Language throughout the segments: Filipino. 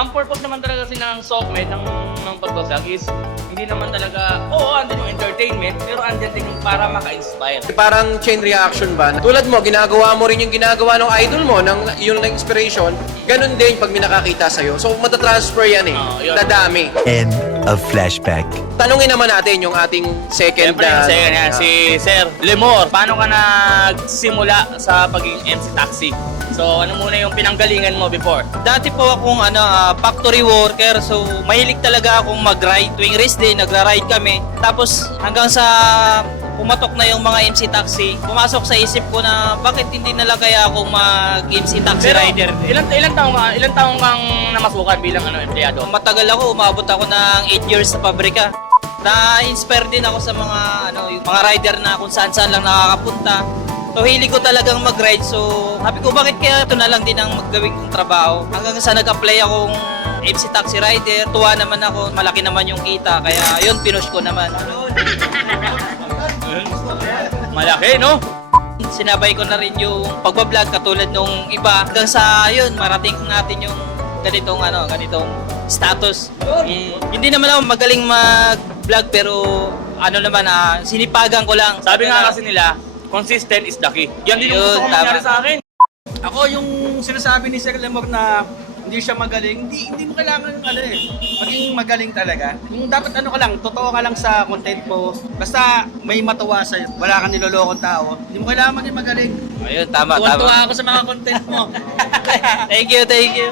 ang purpose naman talaga kasi ng SOCMED, ng pagbablog is, hindi naman talaga, oo, andun yung entertainment, pero andyan din yung para maka-inspire. Parang chain reaction ba? Tulad mo, ginagawa mo rin yung ginagawa ng idol mo, ng yung inspiration, ganun din pag may nakakita sa'yo. So, matatransfer yan eh. Yun. Dadami. End of flashback. Tanungin naman natin yung ating second Siyempre, second yan, si Sir Lemor. Paano ka nagsimula sa pagiging MC Taxi? So, ano muna yung pinanggalingan mo before? Dati po akong factory worker, so mahilig talaga akong mag-ride. Tuwing race day, nagra-ride kami. Tapos hanggang sa pumatok na yung mga MC taxi, pumasok sa isip ko na bakit hindi na lang kaya akong mag-MC taxi rider. Ilang taong kang namasukan bilang empleyado? Matagal ako, umabot ako ng 8 years sa pabrika. Na-inspire din ako sa mga yung mga rider na kung saan-saan lang nakakapunta. So hilig ko talagang mag-ride, so sabi ko bakit kaya ito na lang din ang maggawin kong trabaho. Hanggang sa nag-apply akong MC taxi rider, tuwa naman ako, malaki naman yung kita, kaya yun, pinush ko naman. Malaki, no? Sinabay ko na rin yung pagbablog katulad nung iba, hanggang sa yun, marating natin yung ganitong status. Hindi naman ako magaling mag-vlog, pero sinipagan ko lang. Sabi nga kasi nila, consistent is the key. Yan din yung gusto ko mangyari sa akin. Ako yung sinasabi ni Sir Lemor na hindi siya magaling, hindi mo kailangan maging magaling talaga. Yung dapat ka lang, totoo ka lang sa content mo. Basta may matuwa sa'yo, wala kang nilolokong tao, hindi mo kailangan maging magaling. Ayun, tama. Tuwan-tuwa ako sa mga content mo. Thank you.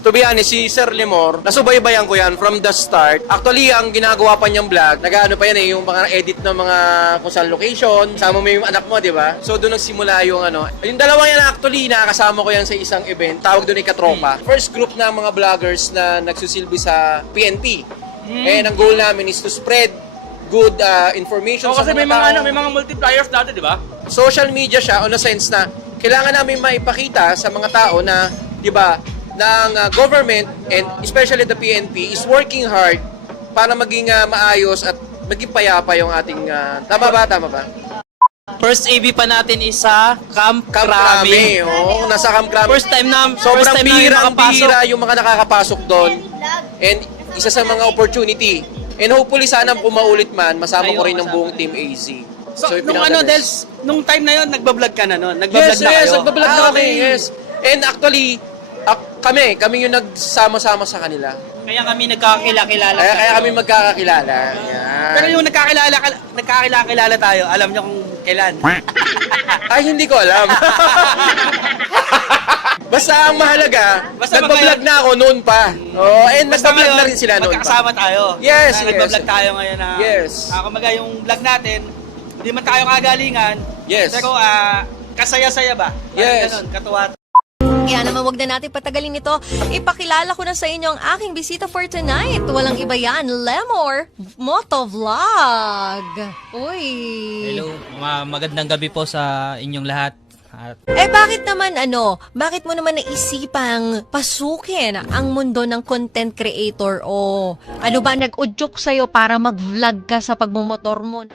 To be honest, si Sir Lemor, nasubaybayan ko yan from the start. Actually, ang ginagawa pa niyang vlog, nag-ano pa yan yung mga edit ng mga kung saan location, sama mo yung anak mo, di ba? So, doon nagsimula yung Yung dalawa yan actually, nakakasama ko yan sa isang event. Tawag doon ay Katropa. First group na mga vloggers na nagsusilbi sa PNP. And ang goal namin is to spread good information So, sa kasi may mga tao. may mga multipliers dati, di ba? Social media siya on a sense na kailangan namin maipakita sa mga tao na, di ba, ng government and especially the PNP is working hard para maging maayos at maging payapa yung ating tama ba? First AV pa natin is sa Camp Krami. Krami. Oo, nasa Camp Krami. First time Sobrang namin makapasok. bira yung mga nakakapasok doon. And isa sa mga opportunity. And hopefully sana kung maulit man, masama ko rin ng buong Team AZ. So, yung nung pinaka-best. nung time na yun, nagbablog ka na nun? Nagbablog Yes, na kayo? nagbablog na kami, okay. yes. And actually, kami yung nagsama-sama sa kanila. Kaya kami nagkakilala. Kaya kami magkakakilala. Yan. Pero yung nagkakilala tayo, alam niyo kung kailan? Ay, hindi ko alam. Basta ang mahalaga, Basta nagbablog na ako noon pa. Oh, and nagbablog na rin sila noon pa. magkakasama tayo. Yes, Na yes. Nagbablog tayo ngayon na. Yes. Kumaga yung vlog natin, hindi man tayo kagalingan. Yes. Pero kasaya-saya ba? Parang Yes. ganun, katuwa. Kaya naman wag na natin patagalin ito. Ipakilala ko na sa inyo ang aking bisita for tonight. Walang iba yan, Lemor Motovlog. Uy. Hello, magandang gabi po sa inyong lahat. Bakit naman bakit mo naman naisipang pasukin ang mundo ng content creator o ano ba nag-udyok sa'yo para mag-vlog ka sa pagmumotor mo?